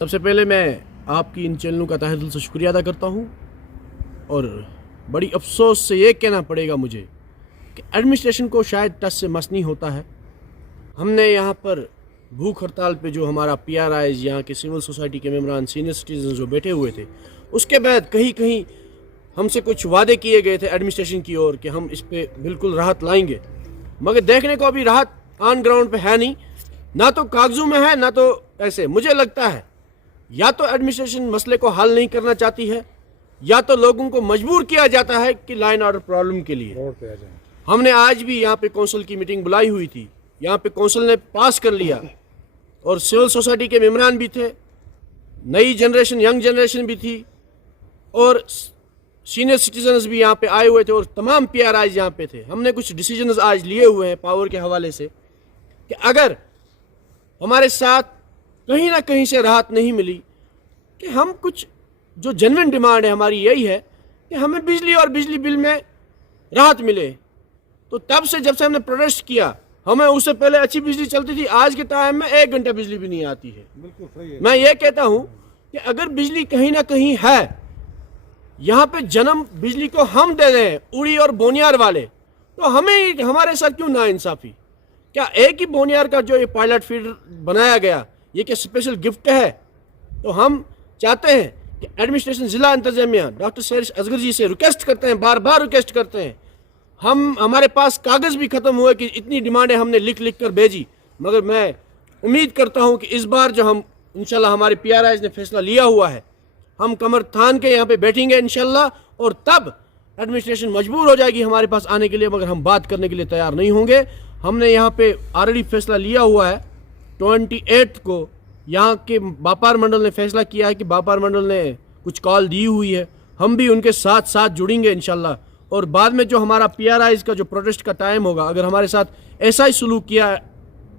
सबसे पहले मैं आपकी इन चैनलों का तहे दिल से शुक्रिया अदा करता हूँ और बड़ी अफसोस से ये कहना पड़ेगा मुझे कि एडमिनिस्ट्रेशन को शायद टच से मस नहीं होता है। हमने यहाँ पर भूख हड़ताल पे जो हमारा PRIs यहाँ के सिविल सोसाइटी के मेम्बरान सीनियर सिटीजन जो बैठे हुए थे, उसके बाद कहीं कहीं हमसे कुछ वादे किए गए थे एडमिनिस्ट्रेशन की ओर कि हम इस पे बिल्कुल राहत लाएंगे, मगर देखने को अभी राहत ऑन ग्राउंड पे है नहीं, ना तो कागजों में है ना तो ऐसे। मुझे लगता है या तो एडमिनिस्ट्रेशन मसले को हल नहीं करना चाहती है या तो लोगों को मजबूर किया जाता है कि लाइन ऑर्डर प्रॉब्लम के लिए रोड पे आ जाए। हमने आज भी यहाँ पे काउंसिल की मीटिंग बुलाई हुई थी, यहाँ पे काउंसिल ने पास कर लिया और सिविल सोसाइटी के मेम्बरान भी थे, नई जनरेशन यंग जनरेशन भी थी और सीनियर सिटीजन्स भी यहाँ पे आए हुए थे और तमाम PRIs यहाँ पे थे। हमने कुछ डिसीजंस आज लिए हुए हैं पावर के हवाले से कि अगर हमारे साथ कहीं ना कहीं से राहत नहीं मिली कि हम कुछ जो जेन्युइन डिमांड है हमारी यही है कि हमें बिजली और बिजली बिल में राहत मिले। तो तब से जब से हमने प्रोटेस्ट किया, हमें उससे पहले अच्छी बिजली चलती थी, आज के टाइम में 1 घंटा बिजली भी नहीं आती है। बिल्कुल सही है। मैं ये कहता हूँ कि अगर बिजली कहीं ना कहीं है, यहाँ पे जन्म बिजली को हम दे रहे हैं उड़ी और बोनियार वाले, तो हमें हमारे साथ क्यों नाइंसाफी? क्या एक ही बोनियार का जो ये पायलट फीडर बनाया गया ये क्या स्पेशल गिफ्ट है? तो हम चाहते हैं कि एडमिनिस्ट्रेशन जिला इंतजामिया डॉक्टर सैरिश असगर जी से रिक्वेस्ट करते हैं, बार बार रिक्वेस्ट करते हैं। हमारे पास कागज़ भी ख़त्म हुए कि इतनी डिमांडें हमने लिख लिख कर भेजी, मगर मैं उम्मीद करता हूं कि इस बार जो हम इंशाल्लाह हमारे PRIs ने फैसला लिया हुआ है, हम कमर थान के यहाँ पे बैठेंगे इंशाल्लाह और तब एडमिनिस्ट्रेशन मजबूर हो जाएगी हमारे पास आने के लिए, मगर हम बात करने के लिए तैयार नहीं होंगे। हमने यहाँ पे ऑलरेडी फैसला लिया हुआ है, 28 को यहाँ के व्यापार मंडल ने फैसला किया है कि व्यापार मंडल ने कुछ कॉल दी हुई है, हम भी उनके साथ साथ जुड़ेंगे इंशाल्लाह। और बाद में जो हमारा PRIs का जो प्रोटेस्ट का टाइम होगा, अगर हमारे साथ ऐसा ही सलूक किया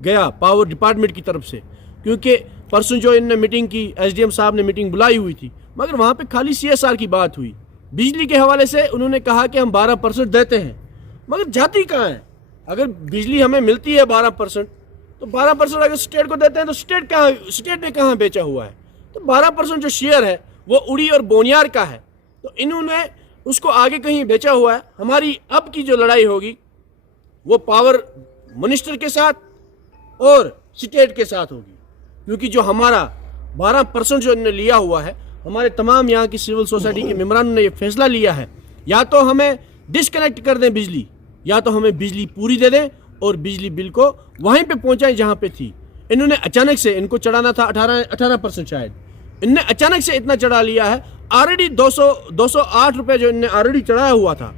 गया पावर डिपार्टमेंट की तरफ से, क्योंकि परसों जो इनने मीटिंग की, SDM साहब ने मीटिंग बुलाई हुई थी, मगर वहाँ पे खाली CSR की बात हुई। बिजली के हवाले से उन्होंने कहा कि हम 12% देते हैं, मगर जाती कहाँ है? अगर बिजली हमें मिलती है 12%, तो 12% अगर स्टेट को देते हैं तो स्टेट ने कहाँ बेचा हुआ है? तो 12% जो शेयर है वो उड़ी और बोनियार का है, तो इन्होंने उसको आगे कहीं बेचा हुआ है। हमारी अब की जो लड़ाई होगी वो पावर मिनिस्टर के साथ और स्टेट के साथ होगी, क्योंकि जो हमारा 12% जो इन्होंने लिया हुआ है, हमारे तमाम यहाँ की सिविल सोसाइटी के मेम्बरान ने ये फैसला लिया है, या तो हमें डिस्कनेक्ट कर दें बिजली, या तो हमें बिजली पूरी दे दें और बिजली बिल को वहीं पे पहुंचाएं जहां पे थी। इन्होंने अचानक से, इनको चढ़ाना था 18% शायद, इनने अचानक से इतना चढ़ा लिया है। ऑलरेडी 208 रुपये जो इनने ऑलरेडी चढ़ाया हुआ था,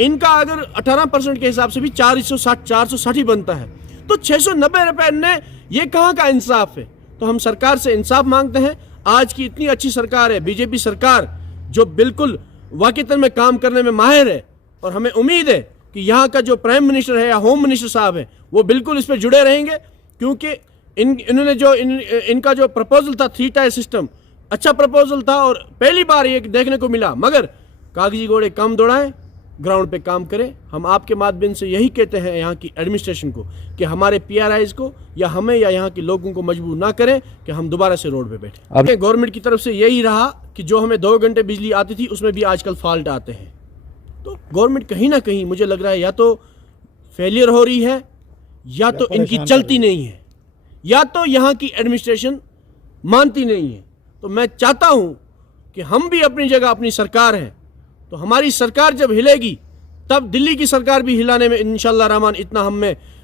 इनका अगर 18% के हिसाब से भी 460 ही बनता है, तो 690 रुपये इनने, ये कहाँ का इंसाफ है? तो हम सरकार से इंसाफ मांगते हैं। आज की इतनी अच्छी सरकार है, BJP सरकार, जो बिल्कुल वाकईतन में काम करने में माहिर है, और हमें उम्मीद है कि यहाँ का जो प्राइम मिनिस्टर है या होम मिनिस्टर साहब है वो बिल्कुल इस पर जुड़े रहेंगे, क्योंकि इन्होंने जो इनका जो प्रपोजल था 3 टायर सिस्टम, अच्छा प्रपोजल था और पहली बार ये देखने को मिला, मगर कागजी घोड़े कम दौड़ाएं, ग्राउंड पे काम करें। हम आपके माध्यम से यही कहते हैं यहाँ की एडमिनिस्ट्रेशन को कि हमारे PRIs को या हमें या यहाँ के लोगों को मजबूर ना करें कि हम दोबारा से रोड पे बैठे। गवर्नमेंट की तरफ से यही रहा कि जो हमें 2 घंटे बिजली आती थी उसमें भी आजकल फॉल्ट आते हैं। तो गवर्नमेंट कहीं ना कहीं मुझे लग रहा है या तो फेलियर हो रही है, या तो इनकी चलती नहीं है, या तो यहाँ की एडमिनिस्ट्रेशन मानती नहीं है। तो मैं चाहता हूँ कि हम भी अपनी जगह अपनी सरकार है, तो हमारी सरकार जब हिलेगी तब दिल्ली की सरकार भी हिलाने में इंशाल्लाह रहमान इतना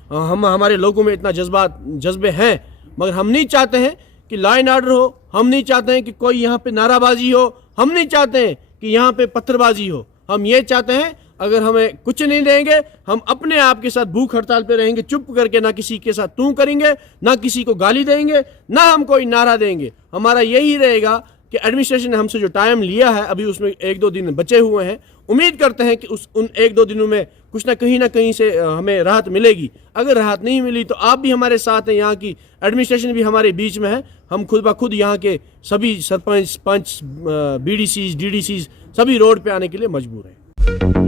हमारे लोगों में इतना जज्बे हैं। मगर हम नहीं चाहते हैं कि लाइन ऑर्डर हो, हम नहीं चाहते हैं कि कोई यहाँ पे नाराबाजी हो, हम नहीं चाहते हैं कि यहाँ पे पत्थरबाजी हो। हम ये चाहते हैं अगर हमें कुछ नहीं देंगे, हम अपने आप के साथ भूख हड़ताल पे रहेंगे, चुप करके, ना किसी के साथ तू करेंगे, ना किसी को गाली देंगे, ना हम कोई नारा देंगे। हमारा यही रहेगा कि एडमिनिस्ट्रेशन ने हमसे जो टाइम लिया है, अभी उसमें 1-2 दिन बचे हुए हैं, उम्मीद करते हैं कि उन 1-2 दिनों में कुछ ना कहीं से हमें राहत मिलेगी। अगर राहत नहीं मिली तो आप भी हमारे साथ हैं, यहाँ की एडमिनिस्ट्रेशन भी हमारे बीच में है। हम खुद ब खुद यहाँ के सभी सरपंच, पंच, BDCs, DDCs सभी रोड पे आने के लिए मजबूर हैं।